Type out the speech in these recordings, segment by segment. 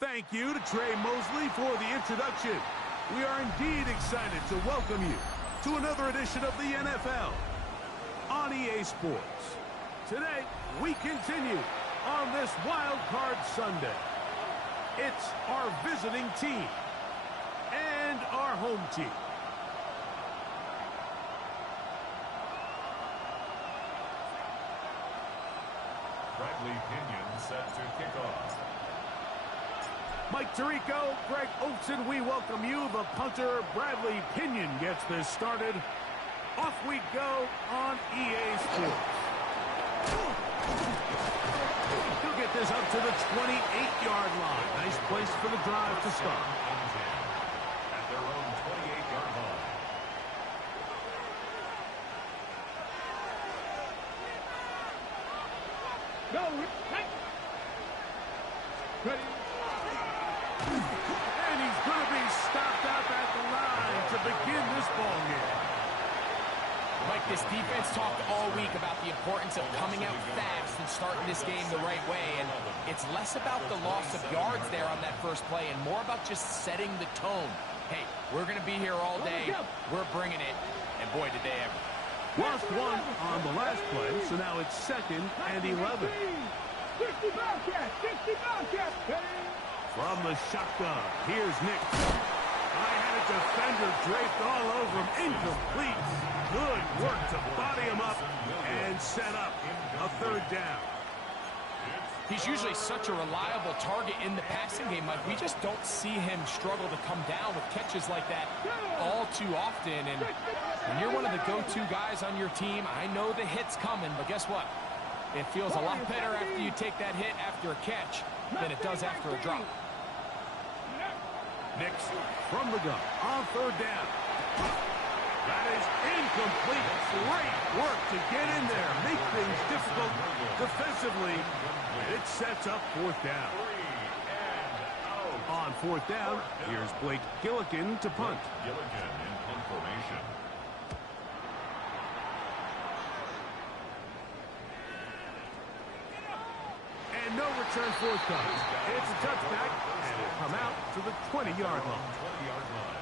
Thank you to Trey Mosley for the introduction. We are indeed excited to welcome you to another edition of the NFL on EA Sports. Today, we continue on this Wild Card Sunday. It's our visiting team and our home team. Bradley Pinion set to kick off. Mike Tirico, Greg Olsen, we welcome you. The punter, Bradley Pinion, gets this started. Off we go on EA Sports. He'll get this up to the 28-yard line. Nice place for the drive to start. At their own 28-yard line. Go, ready. And he's going to be stopped up at the line to begin this ball game. Mike, this defense talked all week about the importance of coming out fast and starting this game the right way, and it's less about the loss of yards there on that first play and more about just setting the tone. Hey, we're going to be here all day. We're bringing it, and boy, did they ever. Lost one on the last play, so now it's 2nd and 11. 60 Bobcat, 60 Bobcat. From the shotgun, here's Nick. I had a defender draped all over him. Incomplete. Good work to body him up and set up a 3rd down. He's usually such a reliable target in the passing game, Mike. We just don't see him struggle to come down with catches like that all too often. And when you're one of the go-to guys on your team, I know the hit's coming, but guess what? It feels a lot better after you take that hit after a catch than it does after a drop. Nix from the gun on 3rd down. That is incomplete. Great work to get in there, make things difficult defensively. It sets up 4th down. On 4th down, here's Blake Gillikin to punt. Gillikin in punt formation. And no return forthcoming. It's a touchback, and it'll come out to the 20-yard line. 20-yard line.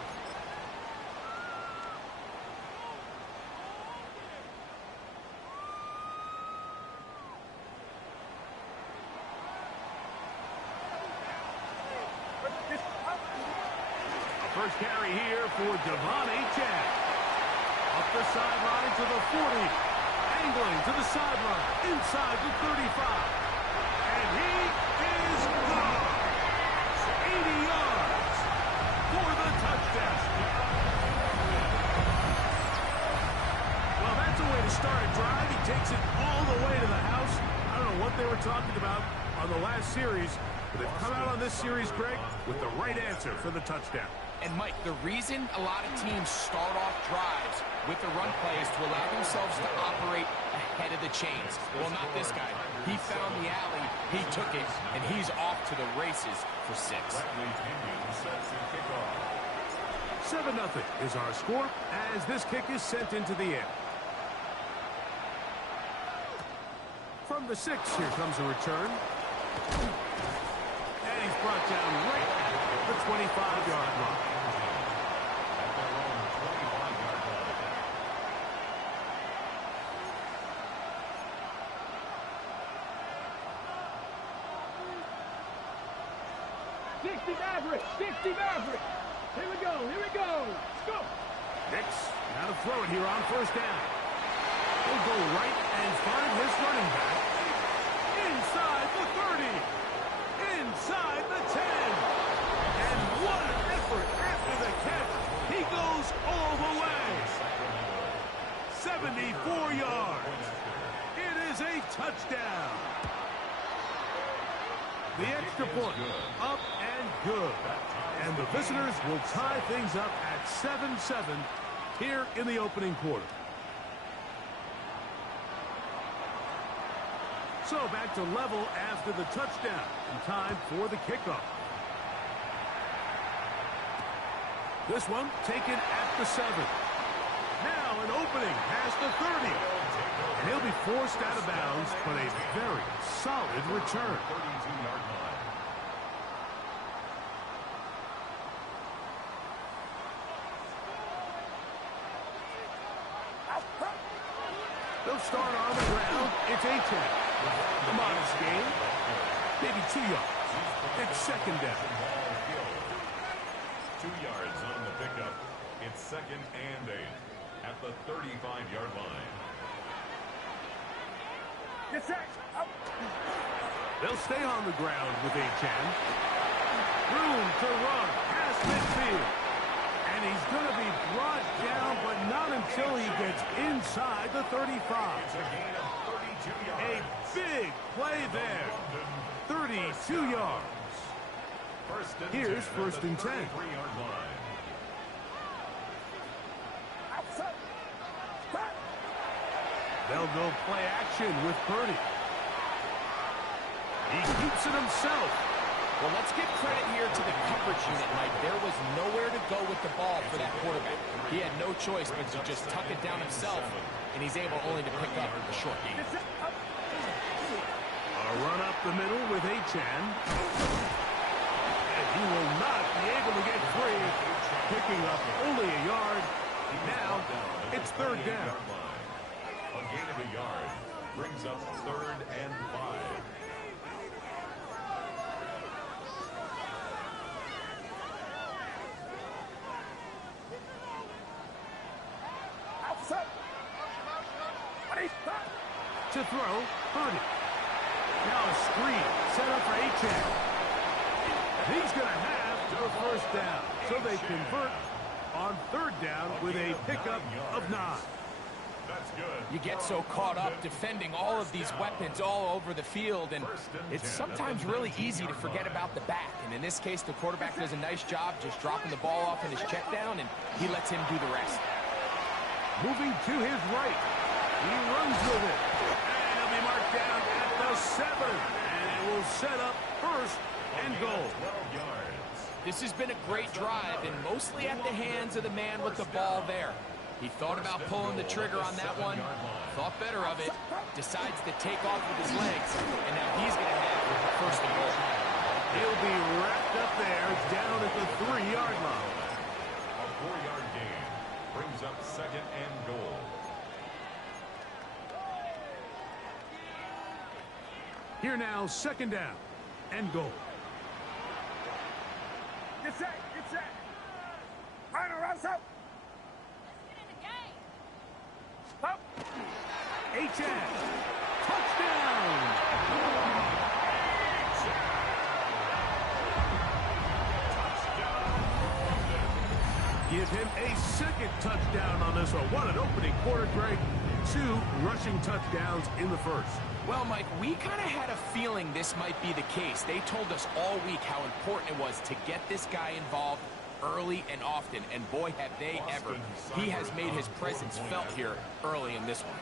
First carry here for Devon Achane. Up the sideline to the 40. Angling to the sideline. Inside the 35. And he is gone. 80 yards for the touchdown. Well, that's a way to start a drive. He takes it all the way to the house. I don't know what they were talking about on the last series, but they've come out on this series, Greg, with the right answer for the touchdown. And, Mike, the reason a lot of teams start off drives with the run play is to allow themselves to operate ahead of the chains. Well, not this guy. He found the alley, he took it, and he's off to the races for 6. Bradley Pinion set to kick off. 7-0 is our score as this kick is sent into the air. From the 6, here comes a return. And he's brought down right at the 25-yard line. At their own 25-yard line. 60 Maverick, 60 Maverick. Here we go, here we go. Let's go. Nix, now to throw it here on 1st down. He'll go right and find his running back. Inside the 30. Inside the 10. And what an effort after the catch. He goes all the way. 74 yards. It is a touchdown. The extra point up and good. And the visitors will tie things up at 7-7 here in the opening quarter. So back to level after the touchdown and time for the kickoff. This one taken at the 7. Now an opening past the 30. And he'll be forced out of bounds, but a very solid return. 32-yard line. They'll start on the ground. It's A-Chain. A modest gain. Maybe 2 yards. It's second down. 2 yards on the pickup. It's second and 8 at the 35-yard line. Get set. Up. They'll stay on the ground with A-Chain. Room to run past midfield. And he's going to be brought down, but not until he gets inside the 35. It's a gain of 32 yards. A big play there. 32 yards. Here's first and 10. 33-yard line. They'll go play action with Purdy. He keeps it himself. Well, let's give credit here to the coverage unit, Mike. There was nowhere to go with the ball for that quarterback. He had no choice but to just tuck it down himself, and he's able only to pick up a short gain. A run up the middle with Achane. And he will not be able to get free, picking up only a yard. Now, it's third down. A gain of a yard brings up 3rd and 5. To throw, Purdy. Now a screen set up for Achane. He's going to have the first down. So they convert on third down with a pickup of 9. That's good. You get so caught up defending all of these weapons all over the field, and it's sometimes really easy to forget about the back. And in this case, the quarterback does a nice job just dropping the ball off in his check down, and he lets him do the rest. Moving to his right. He runs with it. And he'll be marked down at the 7. And it will set up first and goal. 12 yards. This has been a great drive, and mostly at the hands of the man with the ball there. He thought about pulling the trigger on that one, thought better of it, decides to take off with his legs, and now he's going to have first and goal. He'll be wrapped up there down at the 3-yard line. A 4-yard gain brings up 2nd and goal. Here now, 2nd down and goal. Get set. Get set. Final runs up. Up. Achane. Touchdown. Give him a second touchdown on this one. What an opening quarter, Greg. 2 rushing touchdowns in the first. Well, Mike, we kind of had a feeling this might be the case. They told us all week how important it was to get this guy involved early and often, and boy, have they ever. He has made his presence felt here early in this one.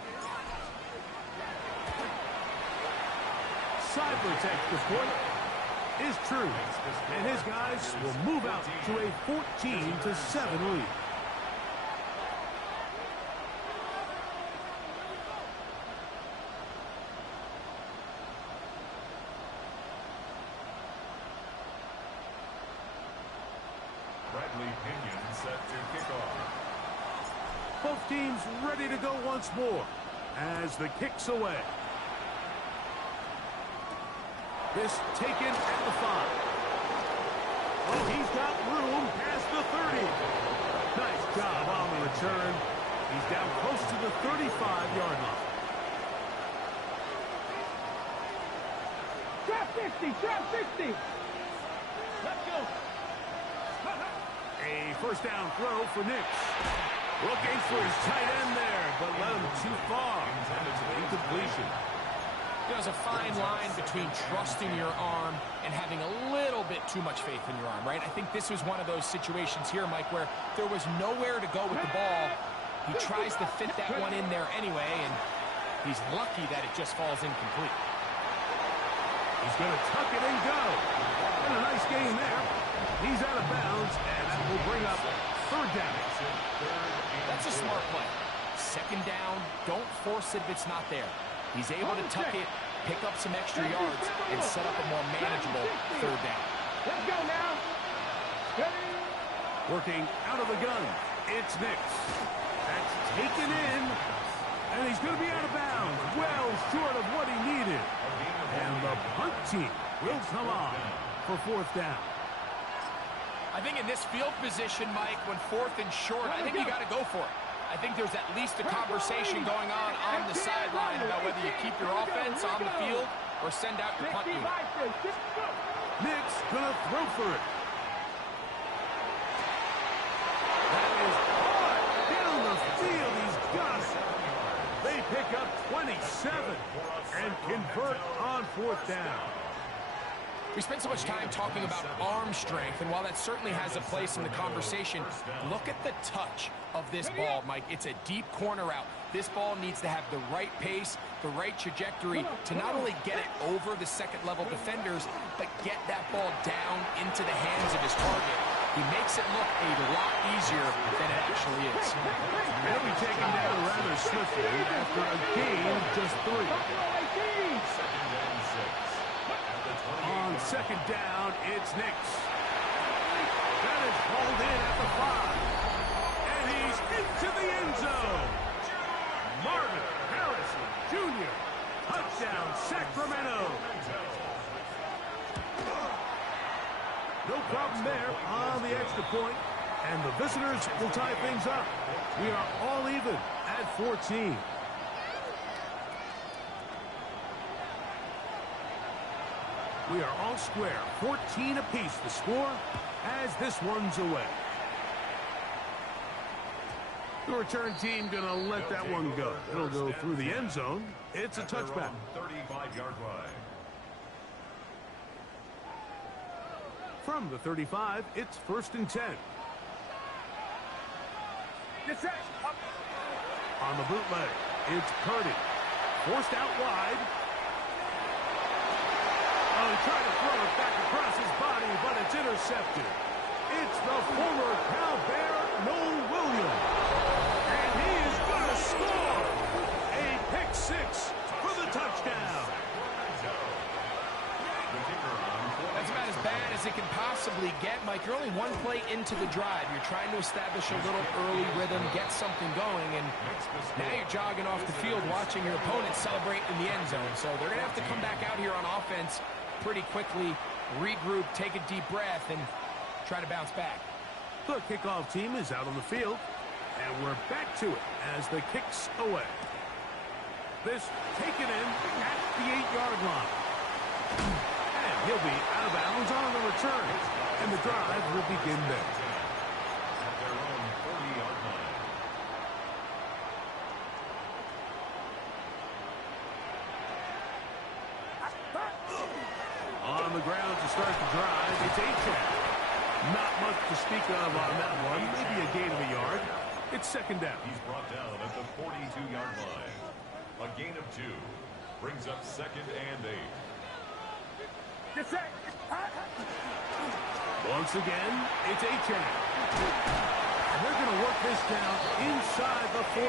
Seibert's extra point is true, and his guys will move out to a 14-7 lead. Bradley Pinion set to kick off. Both teams ready to go once more as the kick's away. This taken at the 5. Oh, he's got room past the 30. Nice job on the return. He's down close to the 35-yard line. Drop 50. Drop 50. Let's go. A first down throw for Nix. Looking for his tight end there, but led him too far. Incompletion. There's a fine line between trusting your arm and having a little bit too much faith in your arm, right? I think this was one of those situations here, Mike, where there was nowhere to go with the ball. He tries to fit that one in there anyway, and he's lucky that it just falls incomplete. He's going to tuck it and go. And a nice gain there. He's out of bounds, and that will bring up third down. That's a smart play. Second down, don't force it if it's not there. He's able to tuck it, pick up some extra yards, and set up a more manageable third down. Let's go now. Ready? Working out of the gun, it's Nix. That's taken in And he's going to be out of bounds, well short of what he needed. And the punt team will come on for fourth down. I think in this field position, Mike, when fourth and short, I think you got to go for it. I think there's at least a conversation going on the sideline about whether you keep your offense on the field or send out your punt unit. Nick's going to throw for it. That is hard down the field. He's got it. They pick up 27 and convert on fourth down. We spent so much time talking about arm strength, and while that certainly has a place in the conversation, look at the touch of this ball, Mike. It's a deep corner out. This ball needs to have the right pace, the right trajectory to not only get it over the second-level defenders, but get that ball down into the hands of his target. He makes it look a lot easier than it actually is. He'll be taken down rather swiftly after a gain of just 3. On second down, it's Nix. That is hauled in at the 5. And he's into the end zone. Marvin Harrison Jr. Touchdown, Sacramento. No problem there on the extra point. And the visitors will tie things up. We are all even at 14. We are all square, 14 apiece the score as this one's away. The return team going to let that one go. It'll go through the end zone. It's a touchback. 35-yard line. From the 35, it's 1st and 10. On the bootleg, it's Purdy. Forced out wide. Oh, he tried to throw it back across his body, but it's intercepted. It's the former Cal Bear, Noel Williams. And he is going to score. A pick 6 for the touchdown. That's about as bad as it can possibly get, Mike. You're only one play into the drive. You're trying to establish a little early rhythm, get something going, and now you're jogging off the field watching your opponent celebrate in the end zone. So they're going to have to come back out here on offense pretty quickly, regroup, take a deep breath, and try to bounce back. The kickoff team is out on the field, and we're back to it as the kick's away. This taken in at the 8-yard line. And he'll be out of bounds on the return, and the drive will begin there. At their own 40-yard line. On the ground to start the drive, it's Achane. Not much to speak of on that one, maybe a gain of a yard. It's second down. He's brought down at the 42-yard line. A gain of 2 brings up 2nd and 8. Once again, it's Achane. And they're going to work this down inside the 45.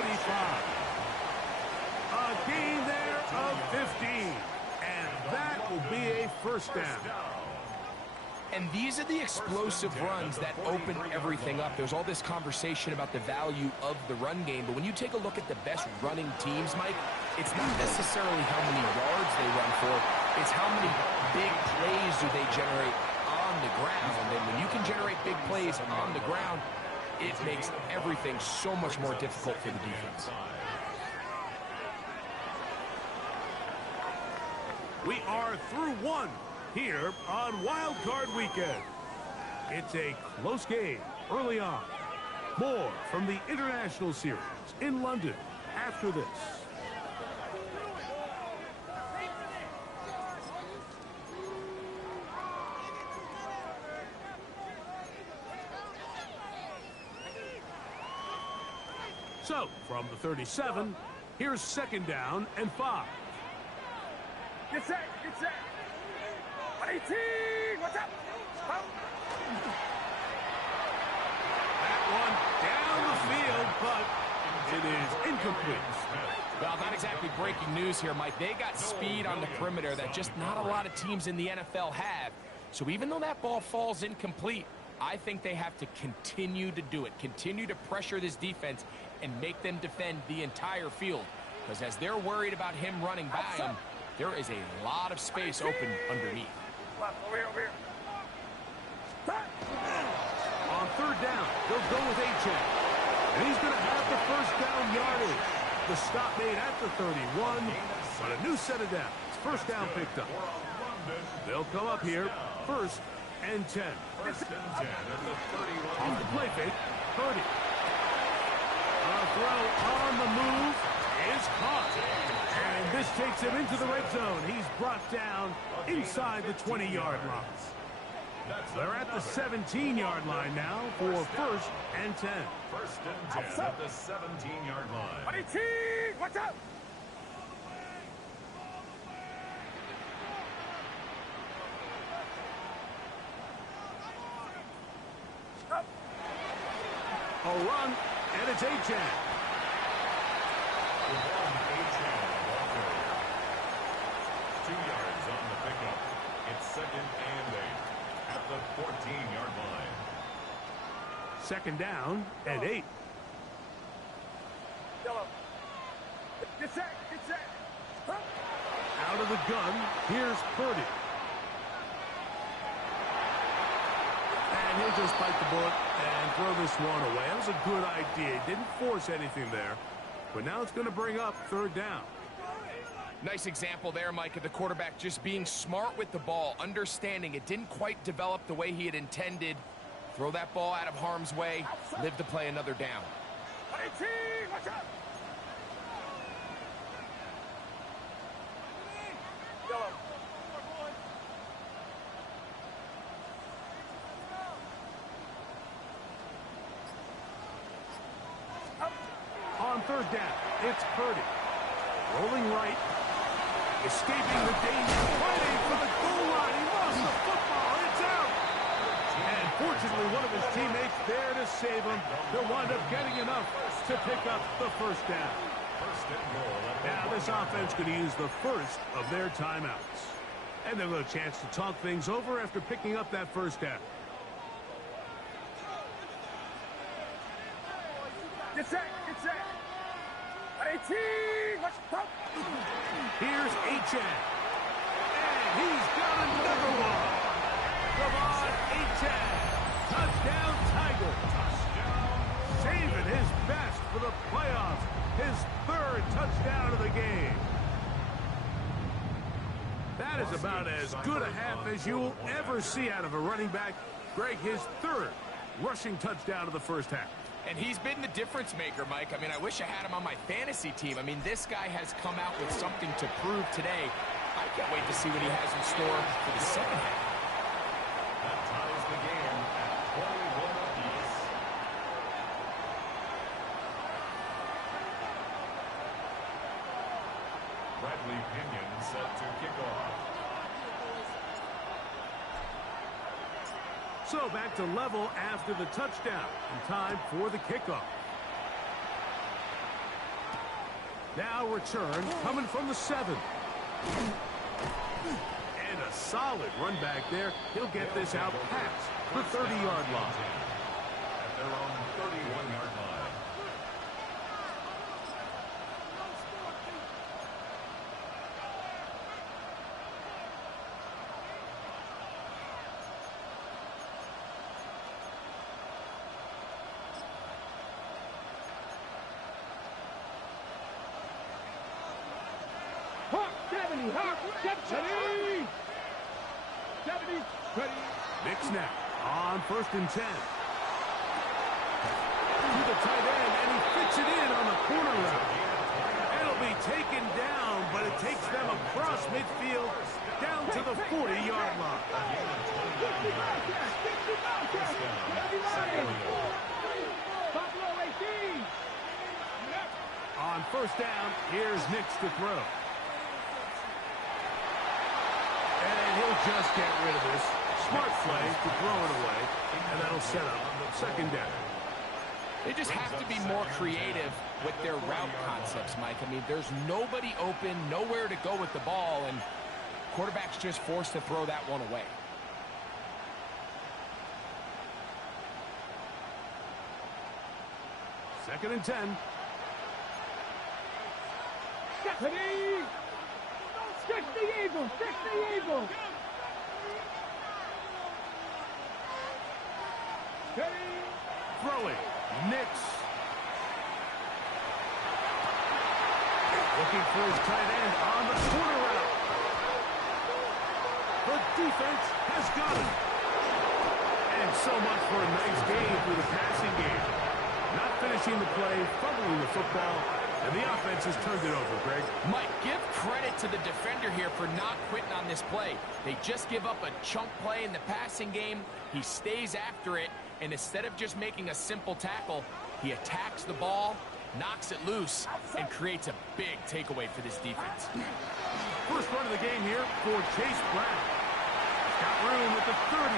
A gain there of 15. And that will be a first down. And these are the explosive runs that open everything up. There's all this conversation about the value of the run game, but when you take a look at the best running teams, Mike, it's not necessarily how many yards they run for, it's how many big plays do they generate on the ground. And when you can generate big plays on the ground, it makes everything so much more difficult for the defense. We are through one here on Wild Card Weekend. It's a close game early on. More from the International Series in London after this. So, from the 37, here's second down and 5. Get set, get set. 18, what's up? That one down the field, but it is incomplete. Well, not exactly breaking news here, Mike. They got speed on the perimeter that just not a lot of teams in the NFL have. So even though that ball falls incomplete, I think they have to continue to do it, continue to pressure this defense and make them defend the entire field. because as they're worried about him running by him, there is a lot of space open underneath. Over here. On third down, they'll go with Achane. And he's going to have the first down yardage. The stop made at the 31, but a new set of downs. First down picked up. They'll come up here, first and 10. First and 10 at the 31. Off the play fake, Purdy. A throw on the move is caught. And this takes him into the red zone. He's brought down inside the 20-yard line. They're at the 17-yard line now for first and 10. First and 10 at the 17-yard line. Watch out! A run, and it's Achane. The ball to Achane, ball carrier. 2 yards on the pickup. It's second and 8 at the 14-yard line. Second down and 8. Yellow. Get set. Out of the gun, here's Purdy. And he'll just bite the bullet and throw this one away. That was a good idea. Didn't force anything there. But now it's going to bring up third down. Nice example there, Mike, of the quarterback just being smart with the ball, understanding it didn't quite develop the way he had intended. Throw that ball out of harm's way, live to play another down. Watch out! Yellow. On third down, it's Purdy. Rolling right. Escaping the danger. Fighting for the goal line. He lost the football. It's out. And fortunately, one of his teammates there to save him. They'll wind up getting enough to pick up the first down. First and goal. Now this offense could use the first of their timeouts. And they'll get a chance to talk things over after picking up that first down. Get set. Watch out! Here's Achane. And he's got another one. Devon Achane. Touchdown Tigers. Saving his best for the playoffs. His third touchdown of the game. That is about as good a half as you will ever see out of a running back. Greg, his third rushing touchdown of the first half. And he's been the difference maker, Mike. I mean, I wish I had him on my fantasy team. I mean, this guy has come out with something to prove today. I can't wait to see what he has in store for the second half. That ties the game at 21 apiece. Bradley Pinion set to kick off. So back to level after the touchdown. And time for the kickoff. Now return coming from the 7. And a solid run back there. He'll get this out past the 30-yard line. At their own 31-yard line. Mix now on first and 10. To the tight end, and he fits it in on the corner route. It'll be taken down, but it takes them across midfield down to the 40-yard line. On first down, here's Nix to throw. And he'll just get rid of this. Smart play to throw it away, and that'll set up second down. They just have to be more creative with their route concepts, Mike. I mean, there's nobody open, nowhere to go with the ball, and quarterback's just forced to throw that one away. Second and 10. Ready? Stick the eagle! Stick the eagle! Ready? Throwing. Nix. Looking for his tight end on the corner route. The defense has got him. And so much for a nice game through the passing game. Not finishing the play, fumbling the football, and the offense has turned it over, Greg. Mike, give credit to the defender here for not quitting on this play. They just give up a chunk play in the passing game. He stays after it, and instead of just making a simple tackle, he attacks the ball, knocks it loose, and creates a big takeaway for this defense. First run of the game here for Chase Brown. Got room at the 30.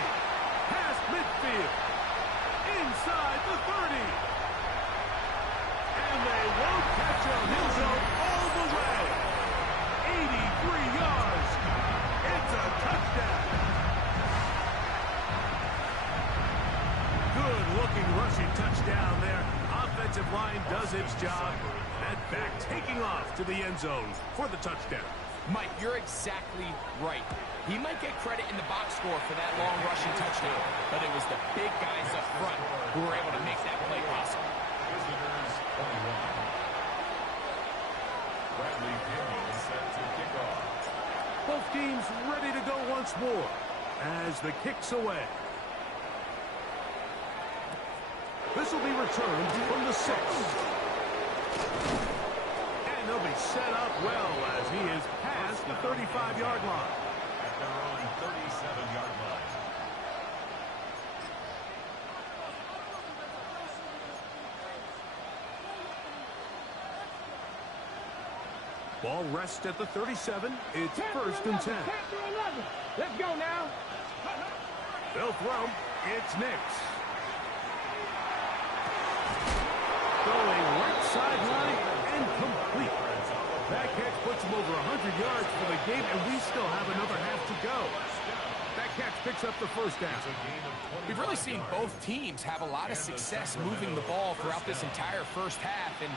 Past midfield. Inside the 30. And they won't catch him. He'll go all the way. 83 yards. It's a touchdown. Good-looking rushing touchdown there. Offensive line does its job. That back taking off to the end zone for the touchdown. Mike, you're exactly right. He might get credit in the box score for that long rushing touchdown, but it was the big guys up front who were able to make that play possible. Visitors 21. Bradley Pinion set to kick off. Both teams ready to go once more as the kick's away. This will be returned from the 6. And they'll be set up well as he is past the 35-yard line. At their own 37-yard line. Ball rests at the 37. It's first and 10. Chapter 11. Let's go now. They'll throw. It's Nix. Throwing right sideline and complete. That catch puts him over 100 yards for the game, and we still have another half to go. That catch picks up the first half. We've really seen both teams have a lot of success moving the ball throughout this entire first half, and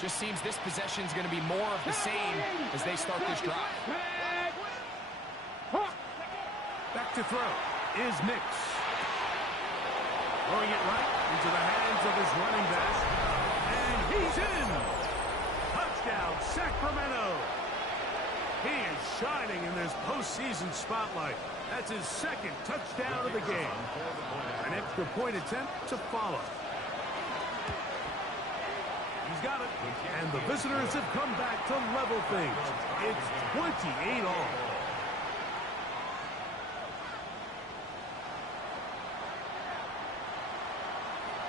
just seems this possession is going to be more of the same as they start this drive. Back to throw is Nix. Throwing it right into the hands of his running back. And he's in. Touchdown, Sacramento. He is shining in this postseason spotlight. That's his second touchdown of the game. An extra point attempt to follow. He's got it. And the visitors have come back to level things. It's 28 all.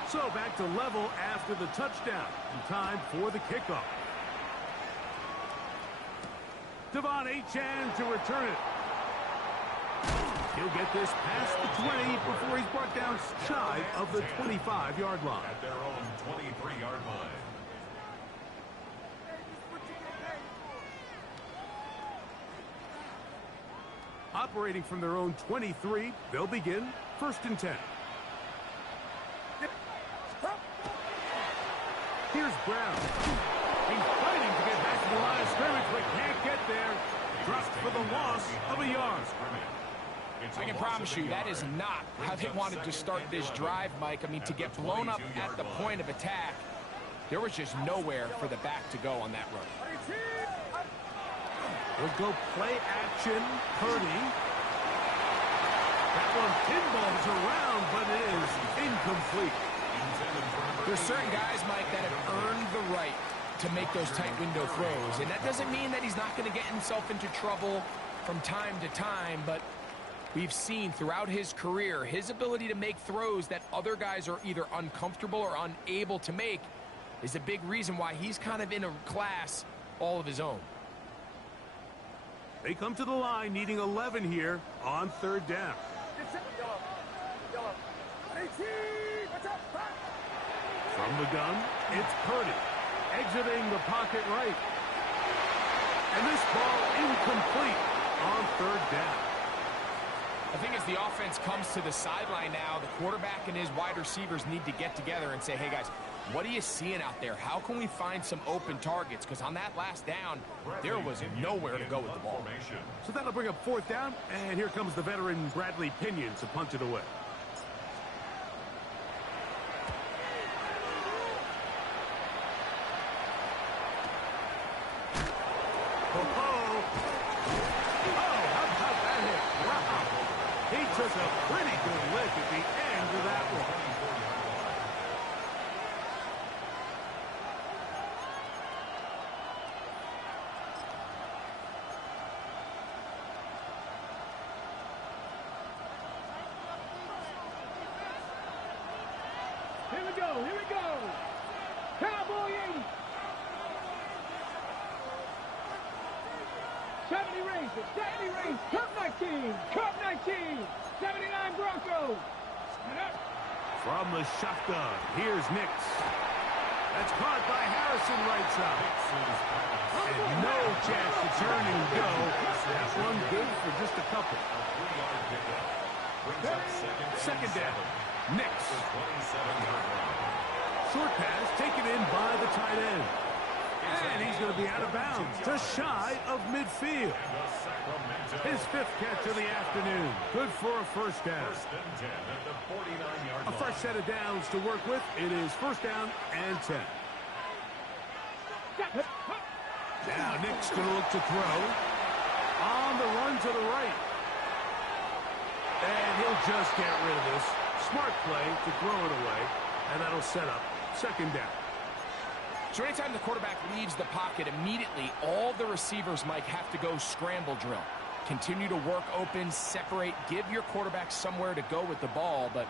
So back to level after the touchdown. Time for the kickoff. Devon Achane to return it. He'll get this past the 20 before he's brought down shy of the 25-yard line. At their own 23-yard line. Operating from their own 23, they'll begin first and 10. Here's Brown. He's fighting to get back to the line of scrimmage, but can't get there. Dropped for the loss of a yard. I can promise you that is not how they wanted to start this drive, Mike. I mean, to get blown up at the point of attack, there was just nowhere for the back to go on that run. We'll go play action. Purdy. That one pinballs around, but it is incomplete. There's certain guys, Mike, that have earned the right to make those tight window throws. And that doesn't mean that he's not going to get himself into trouble from time to time, but we've seen throughout his career his ability to make throws that other guys are either uncomfortable or unable to make is a big reason why he's kind of in a class all of his own. They come to the line needing 11 here on third down. From the gun, it's Purdy. Exiting the pocket right. And this ball incomplete on third down. I think as the offense comes to the sideline now, the quarterback and his wide receivers need to get together and say, hey, guys, what are you seeing out there? How can we find some open targets? Because on that last down, there was nowhere to go with the ball. So that'll bring up fourth down, and here comes the veteran Bradley Pinion to punch it away. He took a pretty good lick at the end of that one. Here we go, here we go. Cowboy 80. 70 Rangers, 70 Rangers, Cup 19, Cup 19, 79 Broncos. And up. From the shotgun, here's Nix. That's caught by Harrison right side. And no chance to turn and go. That one good for just a couple. Second down, Nix. Short pass taken in by the tight end. And he's going to be out of bounds, just shy of midfield. His fifth catch of the afternoon. Good for a first down. A fresh set of downs to work with. It is first down and 10. Now Nick's going to look to throw. On the run to the right. And he'll just get rid of this. Smart play to throw it away. And that'll set up second down. So anytime the quarterback leaves the pocket, immediately all the receivers, Mike, have to go scramble drill. Continue to work open, separate, give your quarterback somewhere to go with the ball, but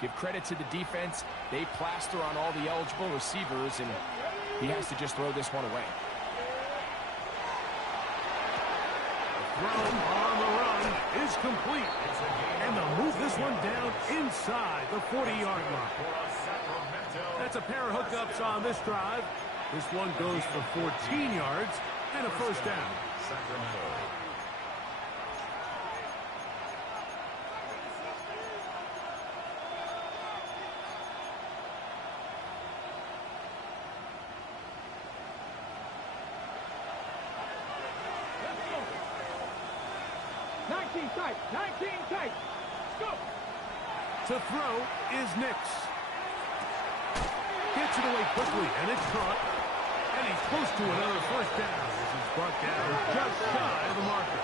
give credit to the defense. They plaster on all the eligible receivers, and he has to just throw this one away. Throw on the run is complete. And they'll move this one down inside the 40-yard line. That's a pair of hookups on this drive. This one goes for 14 yards and a first down. Tight, 19 tight. Go. To throw is Nix. Gets it away quickly, and it's caught. And he's close to another first down. This is brought down just shy of the marker.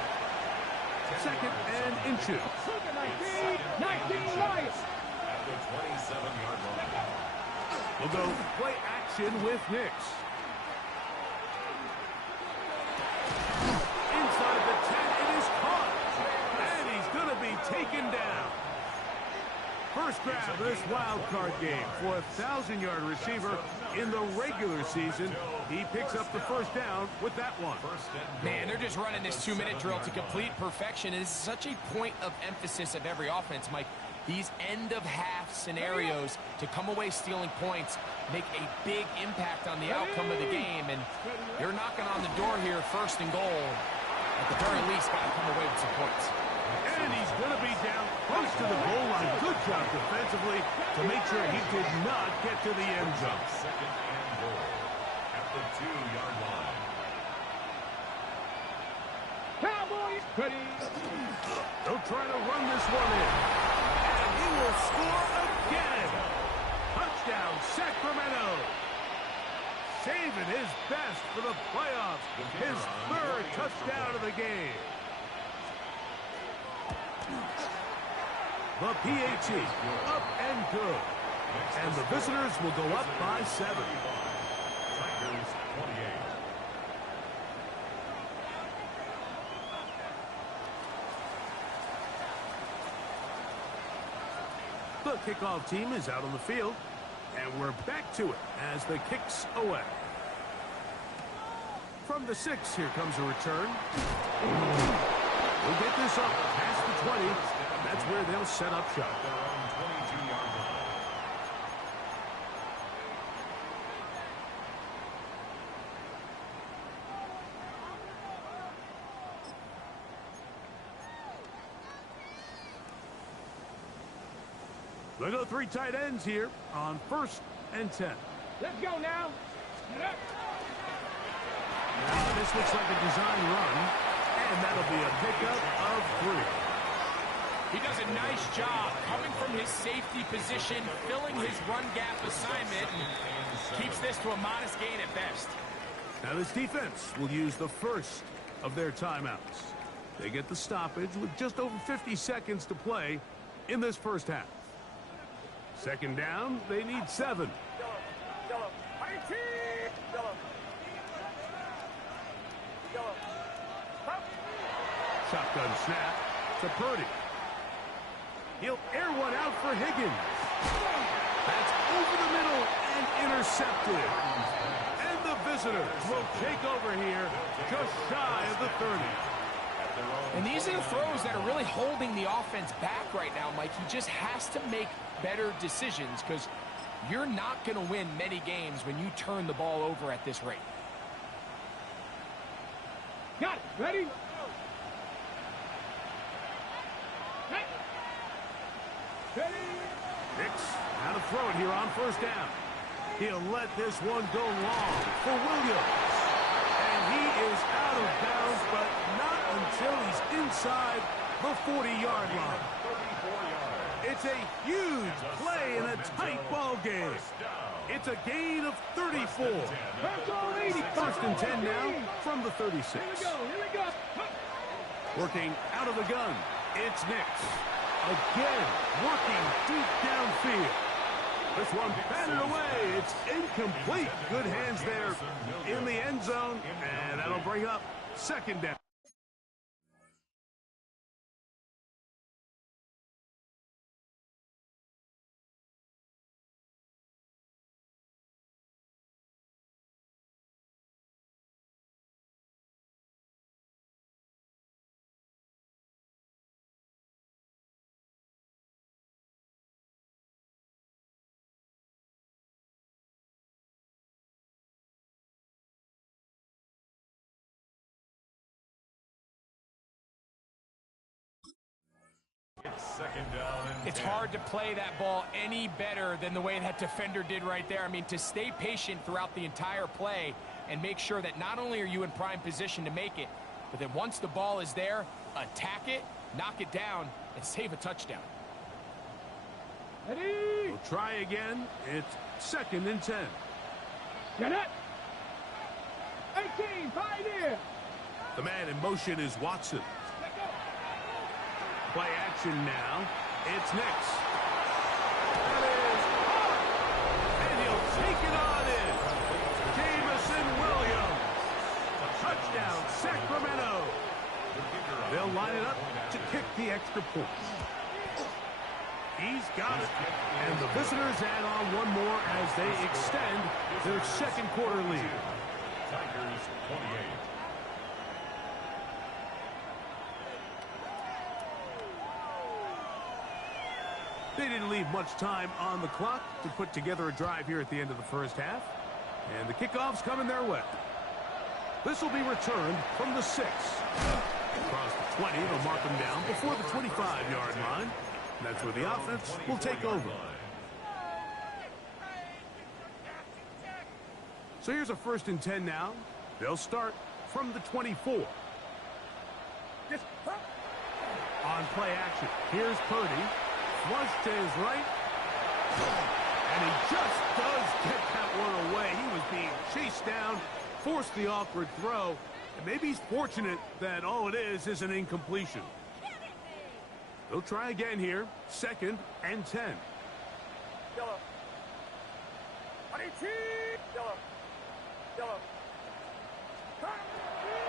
Second and inches. 19 Lions. At the 27-yard line. We'll go play action with Nix. Inside the 10, it is caught. And he's going to be taken down. First grab of this wild card game for a 1,000-yard receiver in the regular season. He picks up the first down with that one. Man, they're just running this 2-minute drill to complete perfection. It's such a point of emphasis of every offense, Mike. These end-of-half scenarios to come away stealing points make a big impact on the outcome of the game. And they're knocking on the door here, first and goal. At the very least, got to come away with some points. And he's going to be down close to the goal line. Good job defensively to make sure he did not get to the end zone. Second and goal at the 2-yard line. Cowboys ready. They'll try to run this one in. And he will score again. Touchdown, Sacramento. Saving his best for the playoffs. His third touchdown of the game. The PAT up and good. And the visitors will go up by 7. Tigers 28. The kickoff team is out on the field. And we're back to it as the kick's away. From the 6, here comes a return. We'll get this up past the 20. That's where they'll set up shop. Their own 22-yard line. They'll go 3 tight ends here on 1st and 10. Let's go now. Now, this looks like a design run, and that'll be a pickup of 3. He does a nice job coming from his safety position, filling his run gap assignment, and keeps this to a modest gain at best. Now this defense will use the first of their timeouts. They get the stoppage with just over 50 seconds to play in this first half. 2nd down, they need 7. Shotgun snap to Purdy. He'll air one out for Higgins. That's over the middle and intercepted. And the visitors will take over here just shy of the 30. And these are the throws that are really holding the offense back right now, Mike. He just has to make better decisions because you're not going to win many games when you turn the ball over at this rate. Got it. Ready? Nix, how to throw it here on 1st down. He'll let this one go long for Williams. And he is out of bounds, but not until he's inside the 40-yard line. It's a huge play in a tight ball game. It's a gain of 34. 1st and 10 now from the 36. Here we go. Working out of the gun, it's Nix. Again, working deep downfield. This one batted away. It's incomplete. Good hands there in the end zone, and that'll bring up 2nd down. It's 2nd down and It's 10. hard to play that ball any better than the way that defender did right there. I mean, to stay patient throughout the entire play and make sure that not only are you in prime position to make it, but that once the ball is there, attack it, knock it down, and save a touchdown. Ready? We'll try again. It's 2nd and 10. Get it. 18, pioneer. The man in motion is Watson. Play action now. It's Nix. That is hard. And he'll take it on in. Jamison Williams. Touchdown, Sacramento. They'll line it up to kick the extra point. He's got it. And the visitors add on one more as they extend their 2nd quarter lead. Tigers 28. They didn't leave much time on the clock to put together a drive here at the end of the first half. And the kickoff's coming their way. This will be returned from the 6. Across the 20, they'll mark them down before the 25-yard line. And that's where the offense will take over. So here's a 1st and 10 now. They'll start from the 24. On play action, here's Purdy. Flush to his right. And he just does get that one away. He was being chased down, forced the awkward throw. And maybe he's fortunate that all it is an incompletion. They'll try again here. 2nd and 10.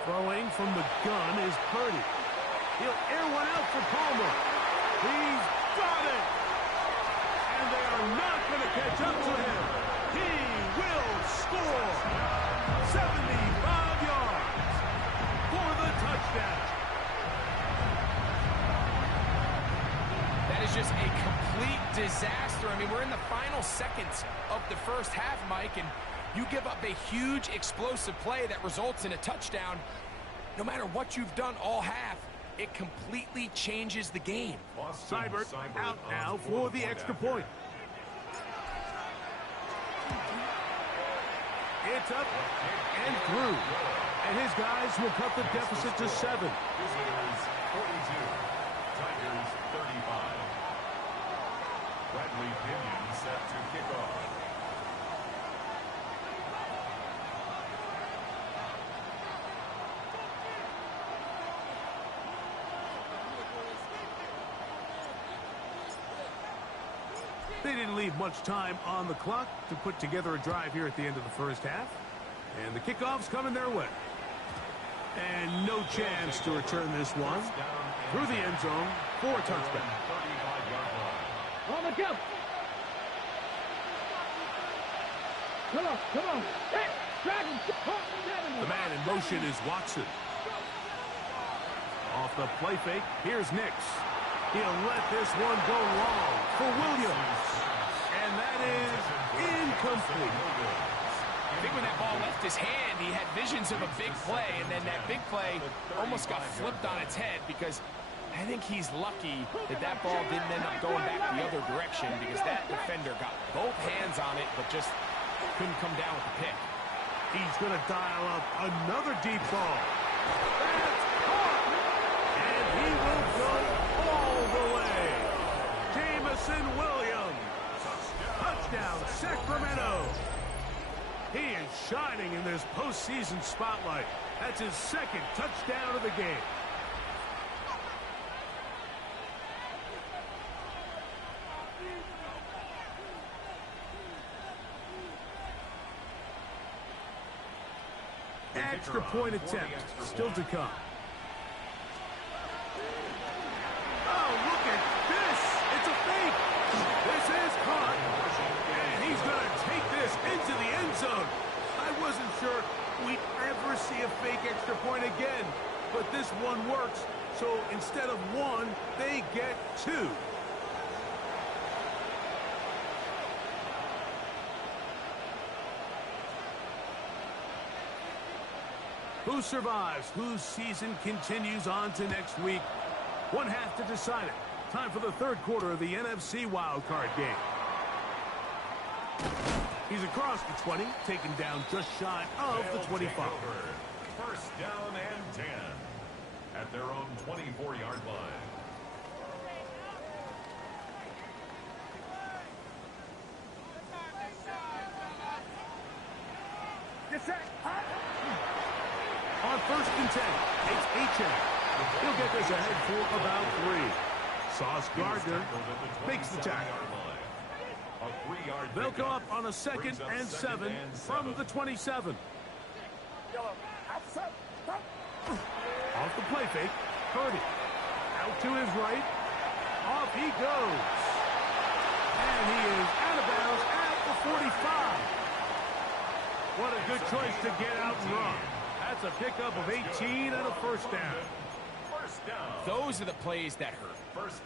Throwing from the gun is Purdy. He'll air one out for Palmer. He's got it! And they are not going to catch up to him. He will score 75 yards for the touchdown. That is just a complete disaster. I mean, we're in the final seconds of the first half, Mike, and you give up a huge explosive play that results in a touchdown. No matter what you've done all half, it completely changes the game. Seibert out now for the extra point. It's up and through. And his guys will cut the deficit to 7. Visitors 42, Tigers 35. Bradley Pinion set to kick off. They didn't leave much time on the clock to put together a drive here at the end of the first half. And the kickoff's coming their way. And no chance to return this one through the end zone for a touchdown. On the go. Come on, come on. Hey, Dragon. The man in motion is Watson. Off the play fake, here's Nix. He'll let this one go long for Williams. And that is incomplete. I think when that ball left his hand, he had visions of a big play, and then that big play almost got flipped on its head because I think he's lucky that that ball didn't end up going back the other direction because that defender got both hands on it but just couldn't come down with the pick. He's going to dial up another deep ball. That's caught! And he will go all the way. Jameson Williams. Touchdown, Sacramento. He is shining in this postseason spotlight. That's his second touchdown of the game. Extra point attempt still to come. Oh, look at this. It's a fake. This is caught. And he's going to take this into the end zone. I wasn't sure we'd ever see a fake extra point again. But this one works. So instead of 1, they get 2. Who survives? Whose season continues on to next week? One half to decide it. Time for the third quarter of the NFC wildcard game. He's across the 20, taken down just shy of the 25. First down and 10 at their own 24-yard line. On first and 10, it's Achane. He'll get this ahead for about 3. Sauce Gardner makes the tackle. They'll go up on a second and 7 from the 27. Off the play fake, Purdy. Out to his right. Off he goes. And he is out of bounds at the 45. What a good choice to get out and run. That's a pickup of 18 and a first down. Those are the plays that hurt.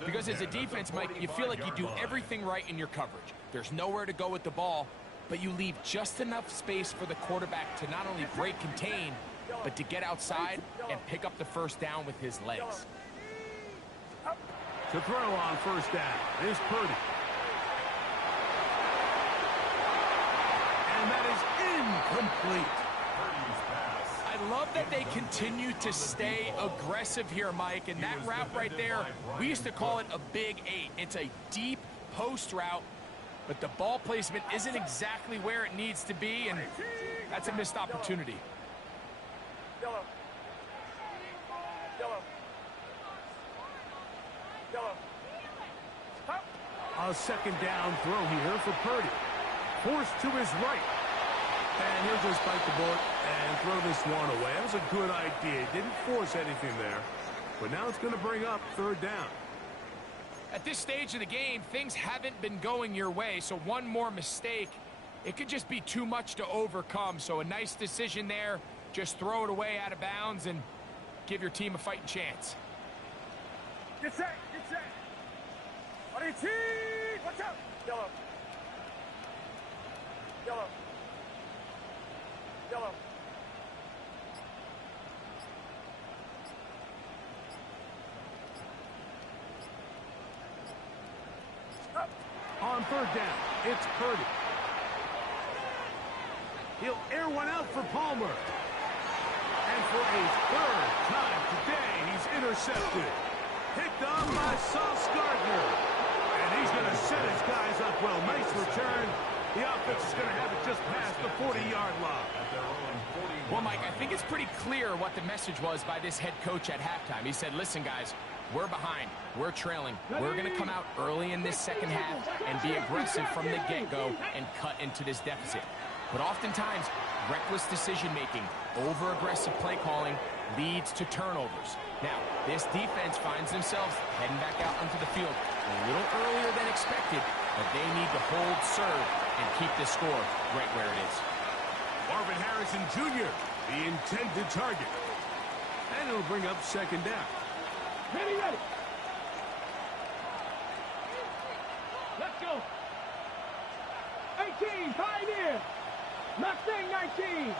Because as a defense, Mike, you feel like you do everything right in your coverage. There's nowhere to go with the ball, but you leave just enough space for the quarterback to not only break contain, but to get outside and pick up the first down with his legs. To throw on first down is Purdy. And that is incomplete. I love that they continue to stay aggressive here, Mike, and that route right there, we used to call it a big 8. It's a deep post route, but the ball placement isn't exactly where it needs to be, and that's a missed opportunity. A second down throw here for Purdy. Forced to his right. And he'll just bite the bullet and throw this one away. That was a good idea. Didn't force anything there. But now it's going to bring up third down. At this stage of the game, things haven't been going your way, so one more mistake, it could just be too much to overcome. So a nice decision there. Just throw it away out of bounds and give your team a fighting chance. Get set, get set. Watch out. Yellow. Yellow. Yellow. third down. It's Purdy. He'll air one out for Palmer. And for a third time today, he's intercepted. Picked up by Sauce Gardner. And he's going to set his guys up well. Nice return. The offense is going to have it just past the 40-yard line. Well, Mike, I think it's pretty clear what the message was by this head coach at halftime. He said, listen, guys, we're behind. We're trailing. We're going to come out early in this second half and be aggressive from the get-go and cut into this deficit. But oftentimes, reckless decision-making, over-aggressive play calling leads to turnovers. Now, this defense finds themselves heading back out onto the field a little earlier than expected, but they need to hold serve and keep this score right where it is. Marvin Harrison Jr., the intended target. And it'll bring up second down. Ready, ready. Let's go. 18, Pioneer. Mustang 19.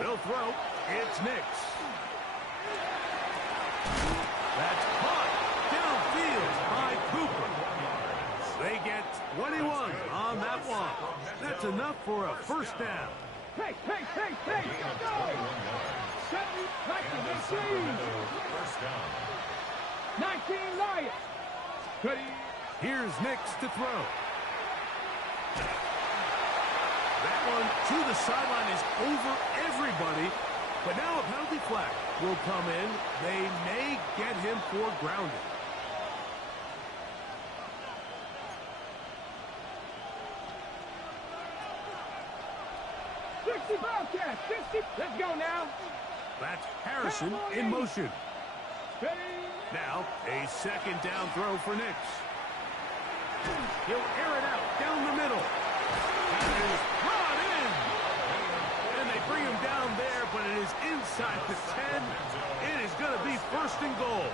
They'll throw. It's Nix. That's caught downfield by Cooper. They get 21 on that one. That's enough for a first down. Hey, hey, hey, hey, go! 7, 19, Lions. Ready. Here's Nix to throw. That one to the sideline is over everybody. But now a penalty flag will come in. They may get him for grounding. Bobcat, 50. Let's go now. That's Harrison in motion. Now a second down throw for Nix. He'll air it out down the middle. He is brought in. And they bring him down there, but it is inside the 10. It is going to be first and goal.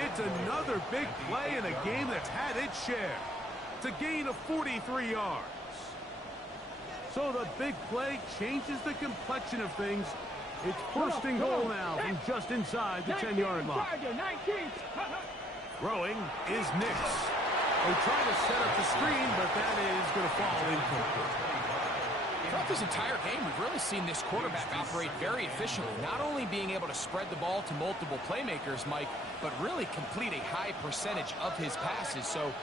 It's another big play in a game that's had its share. It's a gain of 43 yards. So the big play changes the complexion of things. It's first and goal now from just inside the 10-yard line. Throwing is Nix. They try to set up the screen, but that is going to fall incomplete. Throughout this entire game, we've really seen this quarterback operate very efficiently, not only being able to spread the ball to multiple playmakers, Mike, but really complete a high percentage of his passes. So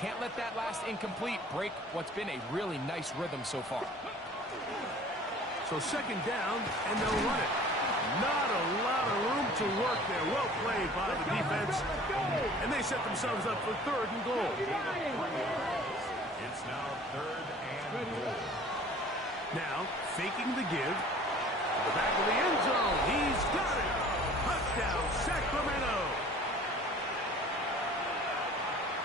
can't let that last incomplete break what's been a really nice rhythm so far. So second down, and they'll run it. Not a lot of room to work there. Well played by the defense. And they set themselves up for third and goal. It's now third and goal. Now, faking the give. To the back of the end zone. He's got it. Touchdown, Sacramento.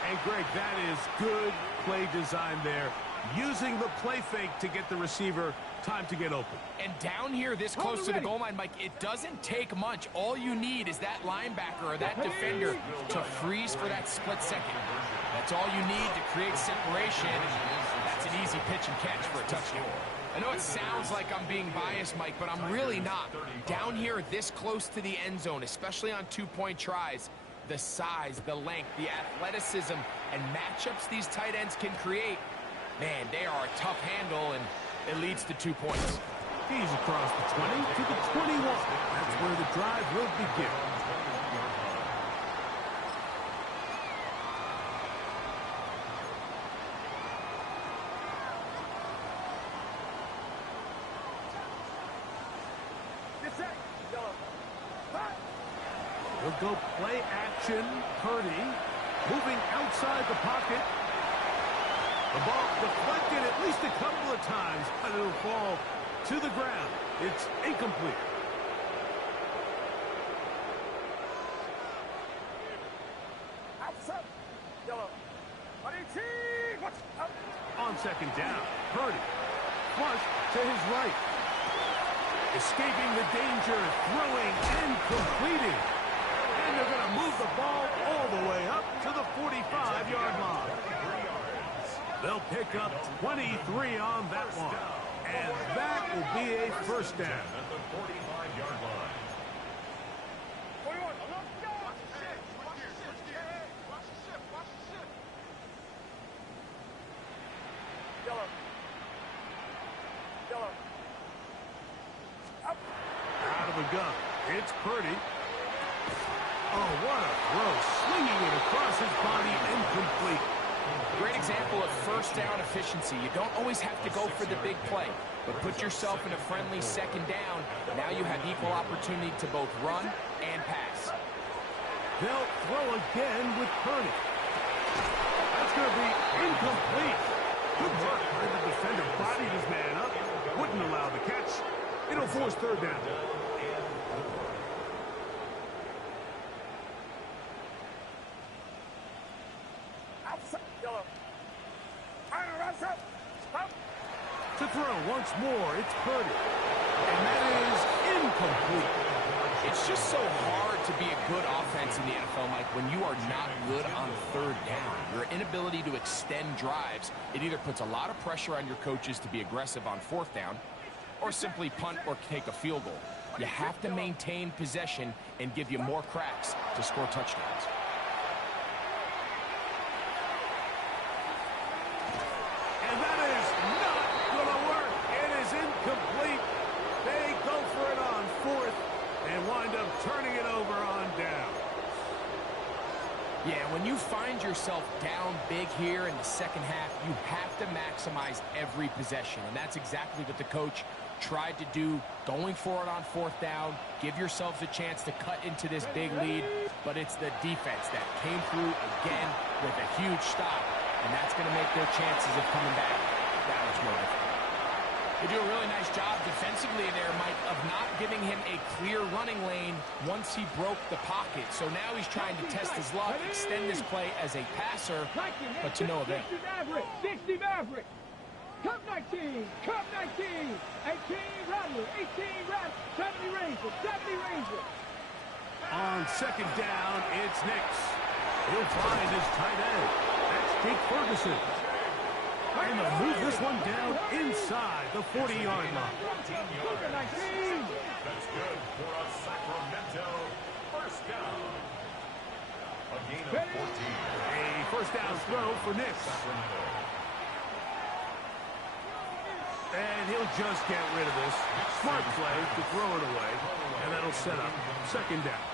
And Greg, that is good play design there. Using the play fake to get the receiver time to get open. And down here this close to the goal line, Mike, it doesn't take much. All you need is that linebacker or that defender to freeze for that split second. That's all you need to create separation. That's an easy pitch and catch for a touchdown. I know it sounds like I'm being biased, Mike, but I'm really not. Down here this close to the end zone, especially on two-point tries, the size, the length, the athleticism, and matchups these tight ends can create, man, they are a tough handle, and it leads to 2 points. He's across the 20 to the 21. That's where the drive will begin. He'll go play action. Purdy moving outside the pocket. The ball deflected at least a couple of times, but it'll fall to the ground. It's incomplete. On second down, Purdy flush to his right. Escaping the danger, throwing and completing. And they're going to move the ball all the way up to the 45-yard line. They'll pick up 23 on that one. And that will be a first down. At the 45-yard line. Out of the gun. It's Purdy. Oh, what a throw. Swinging it across his body, incomplete. Great example of first down efficiency. You don't always have to go for the big play, but put yourself in a friendly second down. Now you have equal opportunity to both run and pass. They'll throw again with Purdy. That's going to be incomplete. Good work by the defender. Bodied his man up. Wouldn't allow the catch. It'll force third down. To throw once more, it's Purdy. And that is incomplete. It's just so hard to be a good offense in the NFL, Mike, when you are not good on third down. Your inability to extend drives, it either puts a lot of pressure on your coaches to be aggressive on fourth down or simply punt or take a field goal. You have to maintain possession and give you more cracks to score touchdowns. And that is not going to work. It is incomplete. They go for it on fourth and wind up turning it over on down. Yeah, when you find yourself down big here in the second half, you have to maximize every possession. And that's exactly what the coach tried to do, going for it on fourth down. Give yourselves a chance to cut into this big lead. But it's the defense that came through again with a huge stop. And that's going to make their chances of coming back that much more difficult. They do a really nice job defensively there, Mike, of not giving him a clear running lane once he broke the pocket. So now he's trying to test his luck, extend this play as a passer, but to no avail. 60 Maverick. Cup 19. Cup 19. 18 Rattler. 18 Rattler. 70 Ranger. 70 Ranger. On second down, it's Nix. He'll find his tight end. That's Jake Ferguson. And they'll move this one down inside the 40-yard line. Cougar 19. That's good for a Sacramento first down. A gain of 14. A first down throw for Nix. Sacramento. And he'll just get rid of this. Smart play to throw it away. And that'll set up second down.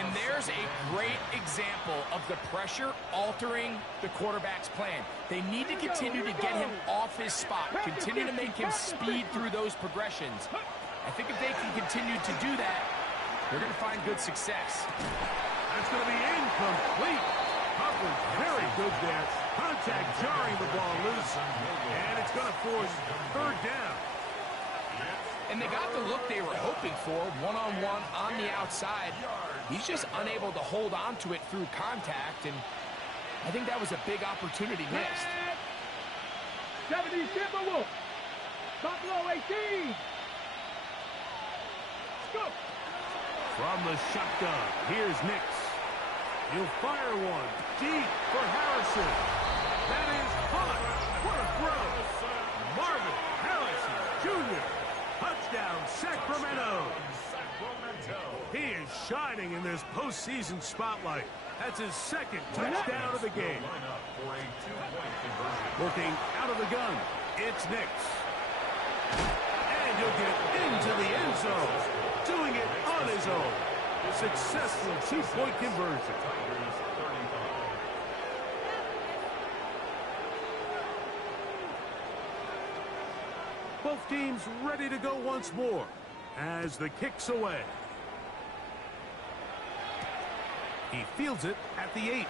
And there's a great example of the pressure altering the quarterback's plan. They need to continue to get him off his spot, continue to make him speed through those progressions. I think if they can continue to do that, they're going to find good success. That's going to be incomplete. Coverage very good there. Contact jarring the ball loose. And it's going to force third down. And they got the look they were hoping for, one-on-one on the outside. He's just unable to hold on to it through contact, and I think that was a big opportunity missed. 70 Timberwolf. Buffalo 18. Scoop. From the shotgun, here's Nix. He'll fire one deep for Harrison. That is hot. What a throw. Marvin Harrison Jr. Touchdown, Sacramento. He is shining in this postseason spotlight. That's his second touchdown of the game. Working out of the gun, it's Nix. And he'll get into the end zone. Doing it on his own. Successful two-point conversion. Both teams ready to go once more as the kick's away. He fields it at the 8.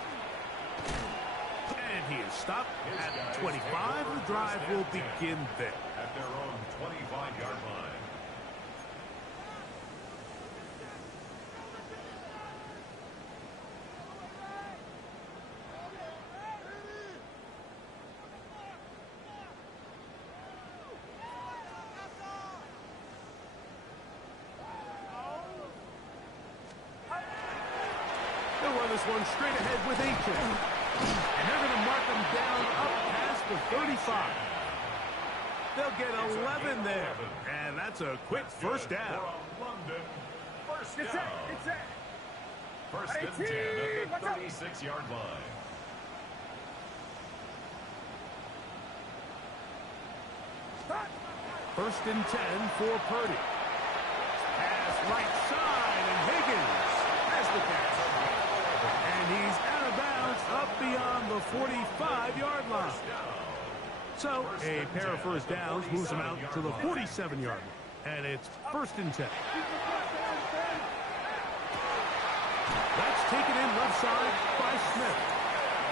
And he is stopped at 25. The drive will begin there. At their own 25-yard line. They'll run this one straight ahead with Aiken. And they're going to mark them down up past the 35. They'll get 11 there. And that's a quick first down. First down. First and 10 at the 36-yard line. First and 10 for Purdy. Pass right side, and Higgins has the catch. And he's out of bounds up beyond the 45-yard line. So a pair of first downs moves him out to the 47-yard line. And it's first and 10. That's taken in left side by Smith.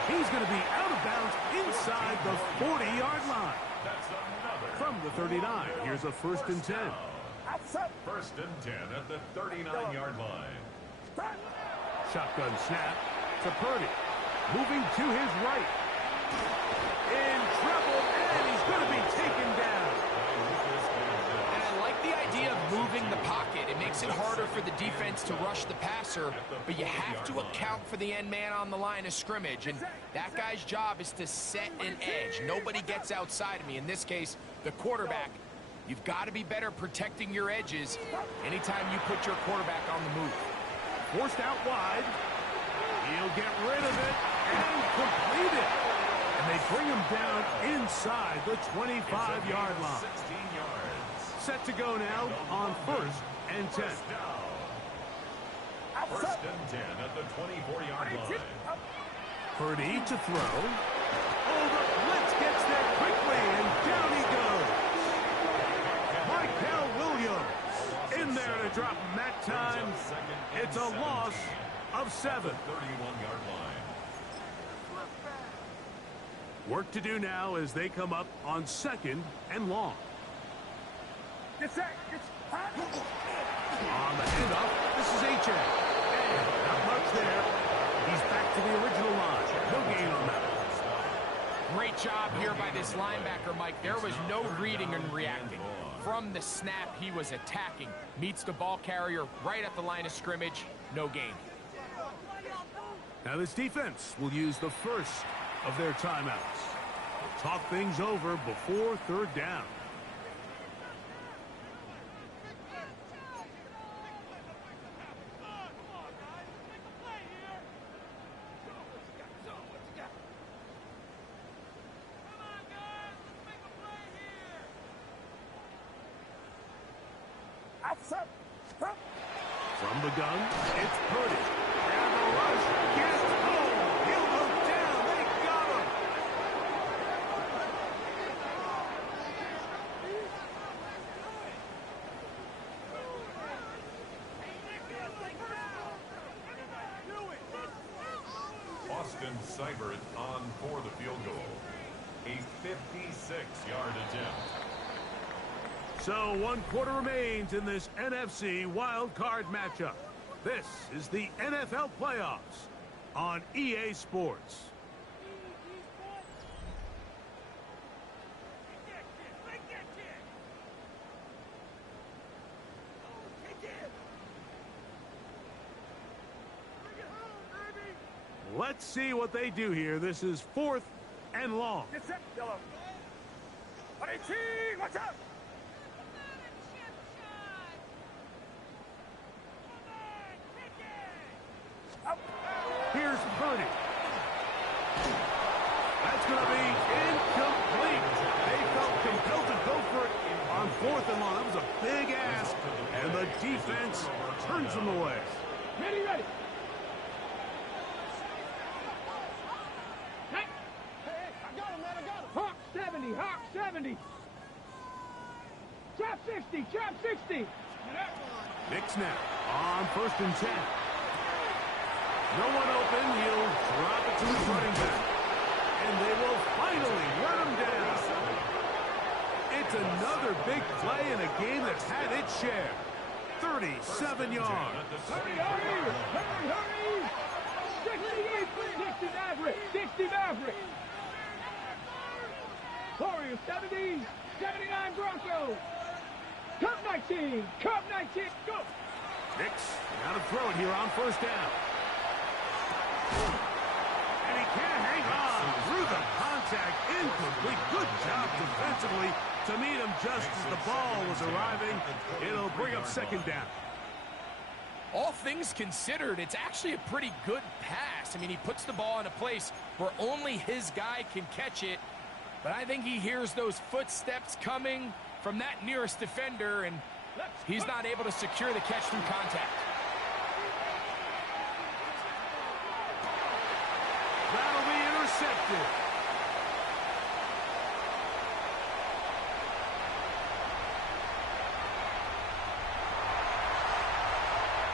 He's going to be out of bounds inside the 40-yard line. From the 39, here's a first and 10. First and 10 at the 39-yard line. Shotgun snap to Purdy. Moving to his right. In trouble, and he's going to be taken down. And I like the idea of moving the pocket. It makes it harder for the defense to rush the passer, but you have to account for the end man on the line of scrimmage, and that guy's job is to set an edge. Nobody gets outside of me. In this case, the quarterback. You've got to be better protecting your edges anytime you put your quarterback on the move. Forced out wide. He'll get rid of it and complete it. And they bring him down inside the 25-yard line. 16 yards. Set to go now on first and 10. First and 10 at the 24-yard line. Purdy to throw. Oh, the blitz gets there quickly, and down he goes. Michael Williams in there to drop him that time. It's a loss of 7. 31-yard line. Work to do now as they come up on second and long. On the handoff, this is H.A. And not much there. He's back to the original line. No gain on that. Great job here by this linebacker, Mike. There was no reading and reacting. From the snap, he was attacking. Meets the ball carrier right at the line of scrimmage. No gain. Now this defense will use the first of their timeouts. They'll talk things over before third down. From the gun, it's Purdy. And the rush gets home. He'll go down. They got him. Austin Seibert on for the field goal. A 56-yard attempt. So 1 quarter remains in this NFC wild card matchup. This is the NFL playoffs on EA Sports. Let's see what they do here. This is 4th and long. Watch out! Here's Purdy. That's going to be incomplete. They felt compelled to go for it on 4th and long. That was a big ask, and the defense turns them away. Ready, ready. Hey, I got him, man, I got him. Hawk 70, Hawk 70. Trap 60, trap 60. Nick snap on 1st and 10. No one open. He'll drop it to his running back. And they will finally run him down. It's another big play in a game that's had its share. 37 yards. Hurry, hurry, hurry, hurry. 68, 60 Maverick, 60 Maverick. Warriors 70, 79 Broncos. Cup 19, Cup 19, go. Nix, now to throw it here on 1st down. And he can't hang on through the contact. Incomplete. Good job defensively to meet him just as the ball was arriving. It'll bring up 2nd down. All things considered, it's actually a pretty good pass. I mean, he puts the ball in a place where only his guy can catch it. But I think he hears those footsteps coming from that nearest defender, and he's not able to secure the catch through contact. That'll be intercepted.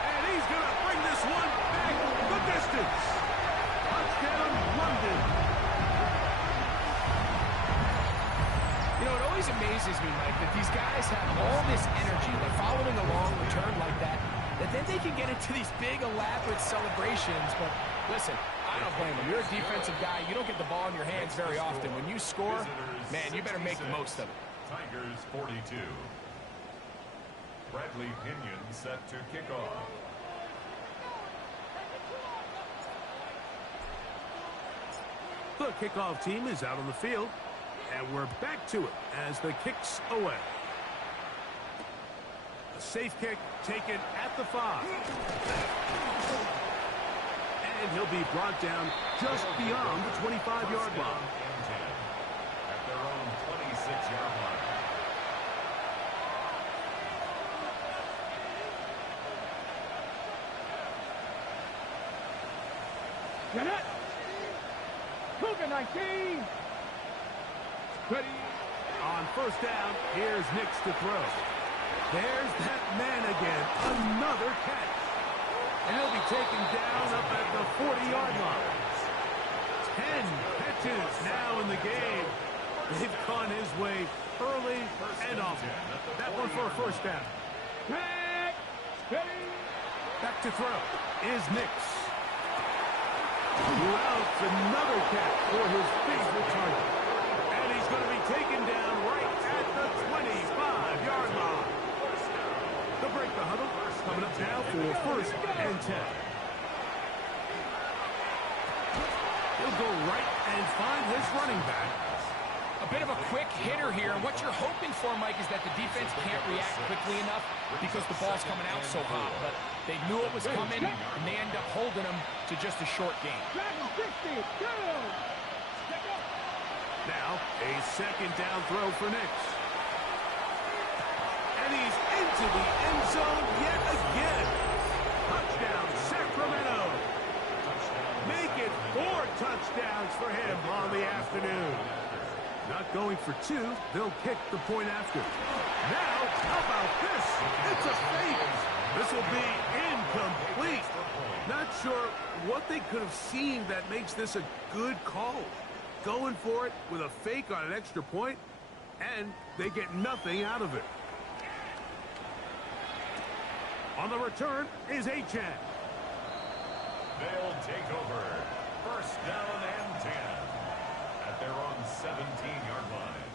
And he's going to bring this one back the distance. Touchdown, London. You know, it always amazes me, Mike, that these guys have all this energy. They're following a long return like that then they can get into these big, elaborate celebrations. But listen, I don't blame them. You're a defensive guy. You don't get the ball in your hands very often. When you score, man, you better make the most of it. Tigers 42. Bradley Pinion set to kick off. The kickoff team is out on the field, and we're back to it as the kick's away. A safe kick taken at the 5. And he'll be brought down just beyond the 25-yard line. At their own 26-yard line. Get it! Cougar 19! Ready? On first down, here's Nix to throw. There's that man again. Another catch. And he'll be taken down up at the 40-yard line. 10 catches now in the game. They've gone his way early and often. That one for a first down. Ready? Back to throw is Nix. Routs another catch for his favorite target. And he's going to be taken down right at the 25-yard line. The break the huddle coming up now for first and 10. He'll go right and find his running back. A bit of a quick hitter here. What you're hoping for, Mike, is that the defense can't react quickly enough because the ball's coming out so hot. But they knew it was coming, and they end up holding them to just a short game. Now, a second down throw for Nix. And he's into the end zone yet again. Touchdown, Sacramento. Make it 4 touchdowns for him on the afternoon. Not going for 2. They'll kick the point after. Now, how about this? It's a fake. This will be incomplete. Not sure what they could have seen that makes this a good call. Going for it with a fake on an extra point, and they get nothing out of it. On the return is Achane. They'll take over. First down and 10. At their own 17-yard line.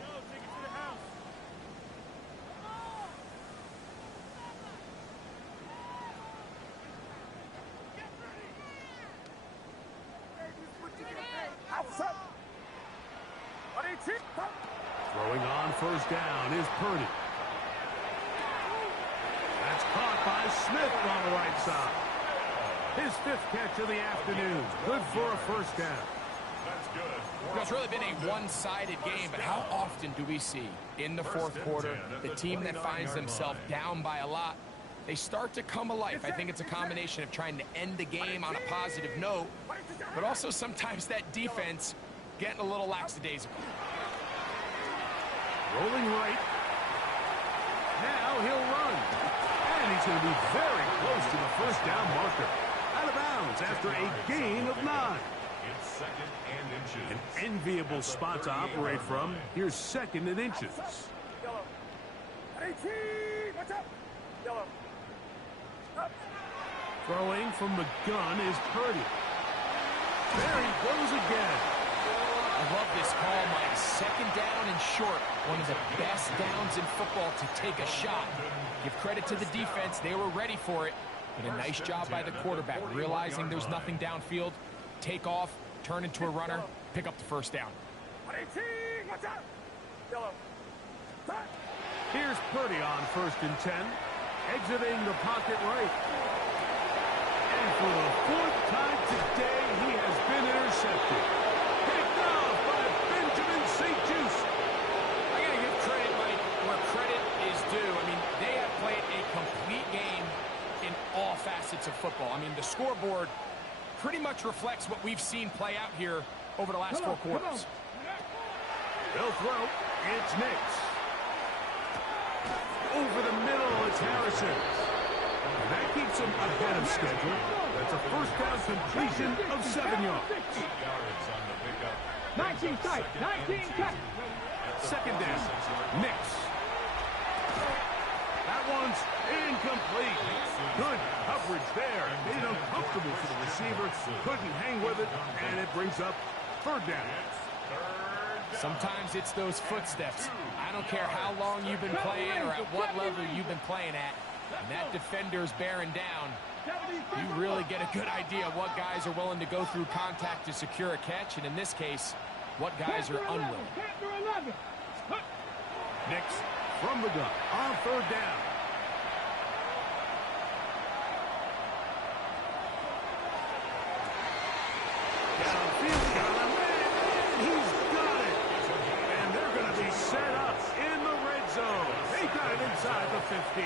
Go, take it to the house. Throwing on first down is Purdy. That's caught by Smith on the right side. His 5th catch of the afternoon. Good for a first down. That's good. You know, it's really been a one-sided game, but how often do we see in the fourth quarter the team that finds themselves down by a lot, they start to come alive? I think it's a combination of trying to end the game on a positive note, but also sometimes that defense getting a little lackadaisical. Rolling right. Now he'll run. And he's going to be very close to the first down marker. Out of bounds after a gain of 9. It's second and inches. An enviable spot to operate from. Here's second and inches. Yellow. 18. Watch out. Yellow. Up. Throwing from the gun is Purdy. There he goes again. I love this call, Mike. Second down and short. One of the best downs in football to take a shot. Give credit to the defense. They were ready for it. But a nice job by the quarterback, realizing there's nothing downfield. Take off, turn into a runner, pick up the first down. 18. Watch out. Yellow. Here's Purdy on first and 10. Exiting the pocket right. And for the 4th time today, he has been intercepted. Picked I mean, the scoreboard pretty much reflects what we've seen play out here over the last 4 quarters. They'll throw. It's Nix. Over the middle, it's Harrison. That keeps him ahead of schedule. That's a first down completion of 7 yards. 19 tight, 19 tight. Second down, Nix. That one's incomplete. Good coverage there. Made it uncomfortable for the receiver. Couldn't hang with it, and it brings up third down. Sometimes it's those footsteps. I don't care how long you've been playing or at what level you've been playing at. And that defender's bearing down. You really get a good idea of what guys are willing to go through contact to secure a catch, and in this case, what guys are unwilling. Nix from the gun on third down. Downfield, got a man, and he's got it. And they're going to be set up in the red zone. They got it inside the 15.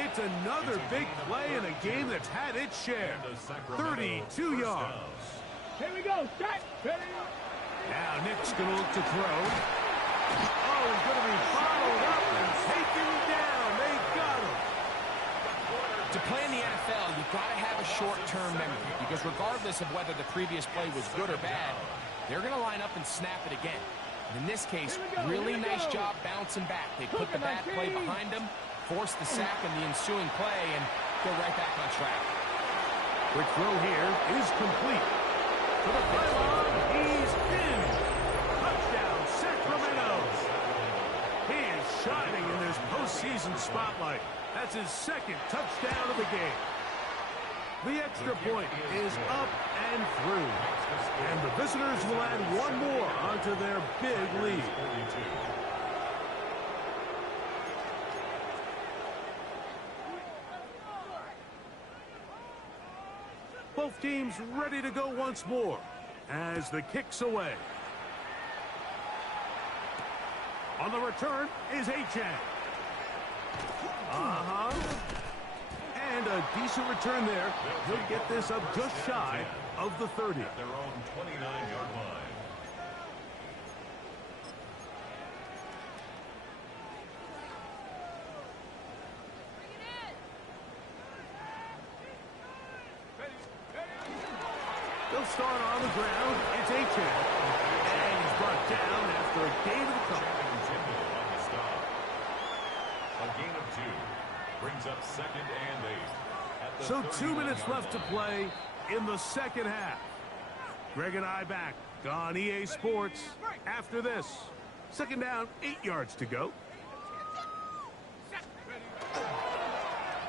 It's another big play in a game that's had its share. 32 yards. Here we go, set. Now Nick's going to look to throw. Oh, he's going to be followed up and taken down. They got him. To play in the NFL, you've got to have a short-term memory, because regardless of whether the previous play was good or bad, they're going to line up and snap it again. And in this case, really nice job bouncing back. They put the bad play behind them, force the sack in the ensuing play, and go right back on track. Quick throw here is complete. To the pylon, he's in. Touchdown, Sacramento. He is shining in this postseason spotlight. That's his second touchdown of the game. The extra point is up and through. And the visitors will add one more onto their big lead. Both teams ready to go once more as the kick's away. On the return is Achane. And a decent return there. He'll get this up just shy of the 30. At their own 29-yard line. They'll start on the ground. It's Achane. And he's brought down after a gain of a couple. A gain of 2 brings up 2nd and 8. So 2 minutes left to play in the second half. Greg and I back on EA Sports after this. Second down, 8 yards to go.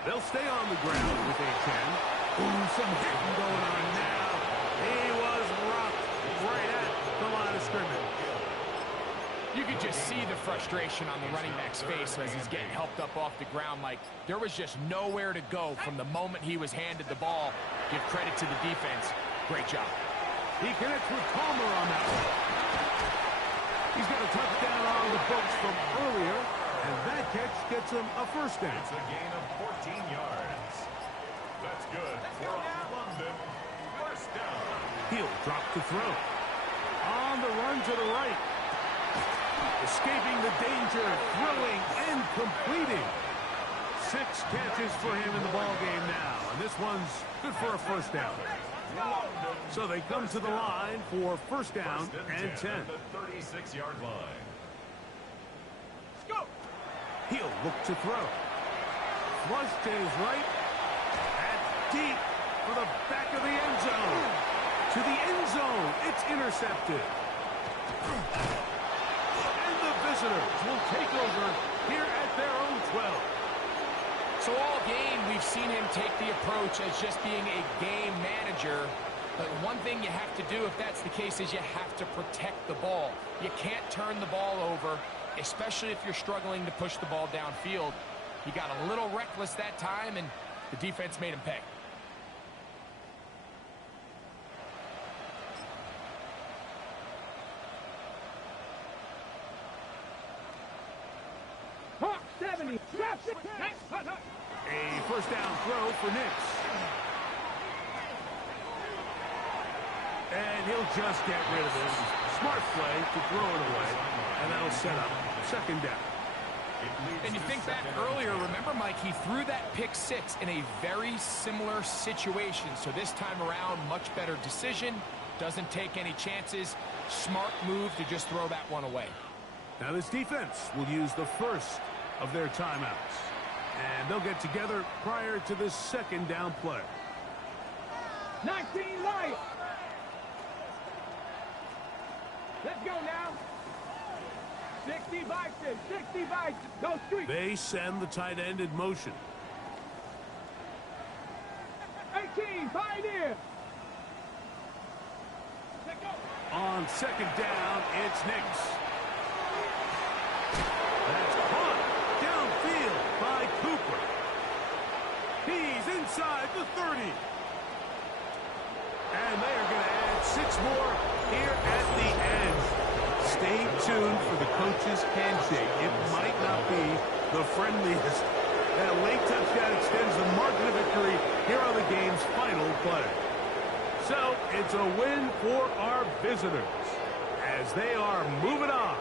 They'll stay on the ground with Achane. Ooh, some hitting going on now. He was rocked right at the line of scrimmage. You could just see the frustration on the running back's face as he's getting helped up off the ground. Like, there was just nowhere to go from the moment he was handed the ball. Give credit to the defense. Great job. He connects with Palmer on that one. He's got a touchdown on the books from earlier, and that catch gets him a first down. It's a gain of 14 yards. That's good for a London first down. He'll drop to throw. On the run to the right. Escaping the danger, throwing and completing. 6 catches for him in the ball game now, and this one's good for a first down. So they come to the line for first down and 10. At the 36-yard line. Let's go. He'll look to throw. Flush to his right. That's deep for the back of the end zone. To the end zone. It's intercepted. And the visitors will take over here at their own 12. So all game, we've seen him take the approach as just being a game manager. But one thing you have to do, if that's the case, is you have to protect the ball. You can't turn the ball over, especially if you're struggling to push the ball downfield. He got a little reckless that time, and the defense made him pay. Hawk 70. A first down throw for Nix. He'll just get rid of this. Smart play to throw it away, and that'll set up second down. And you think back earlier, remember, Mike, he threw that pick six in a very similar situation. So this time around, much better decision. Doesn't take any chances. Smart move to just throw that one away. Now this defense will use the first of their timeouts. And they'll get together prior to this second down play. 19 Lions. Let's go now. 60 Bison, 60 Bison. Go street. They send the tight end in motion. 18 Pioneer. Let's go. On second down, it's Nix. That's caught downfield by Cooper. He's inside the 30. And they are going to add 6 more here at the end. Stay tuned for the coach's handshake. It might not be the friendliest. That late touchdown extends the margin of victory here on the game's final play. So it's a win for our visitors as they are moving on.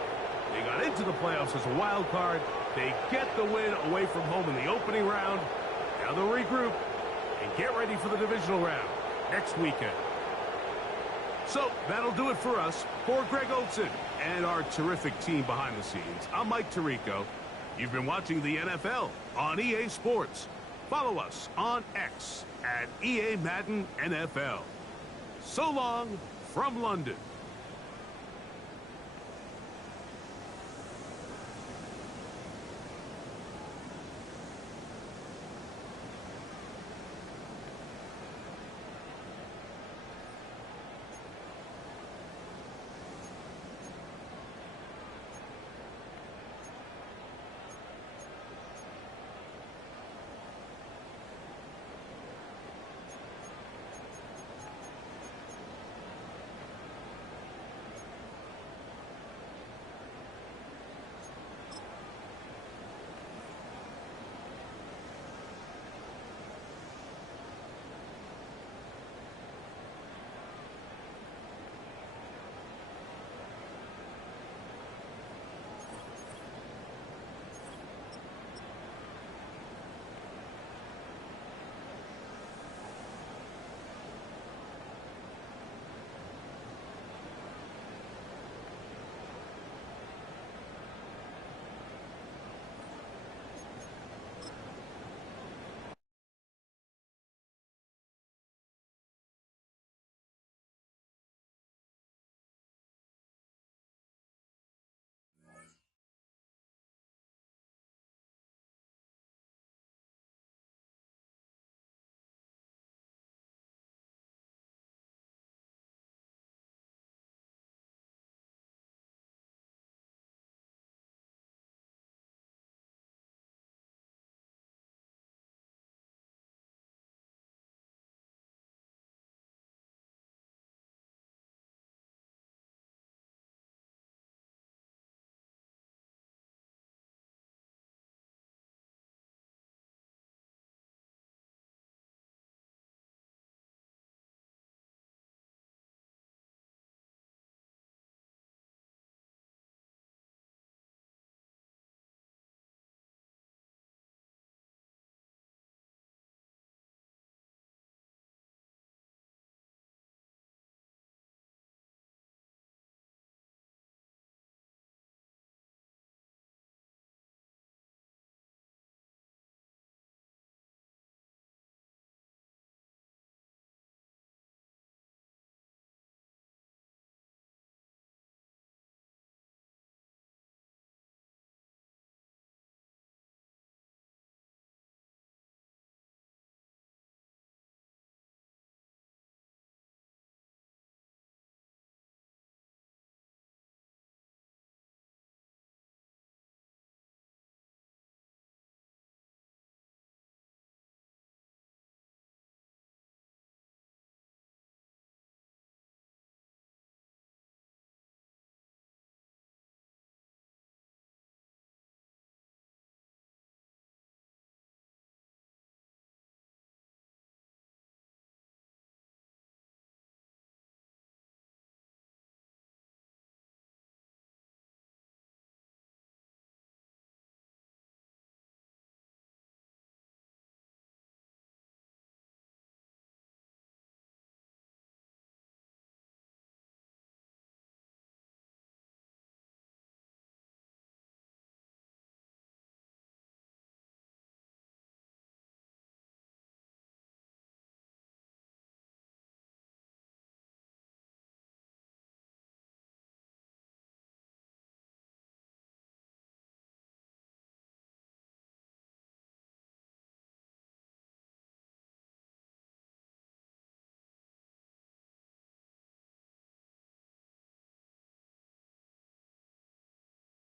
They got into the playoffs as a wild card. They get the win away from home in the opening round. Now they'll regroup and get ready for the divisional round next weekend. So that'll do it for us. For Greg Olsen and our terrific team behind the scenes, I'm Mike Tirico. You've been watching the NFL on EA Sports. Follow us on X at EA Madden NFL. So long from London.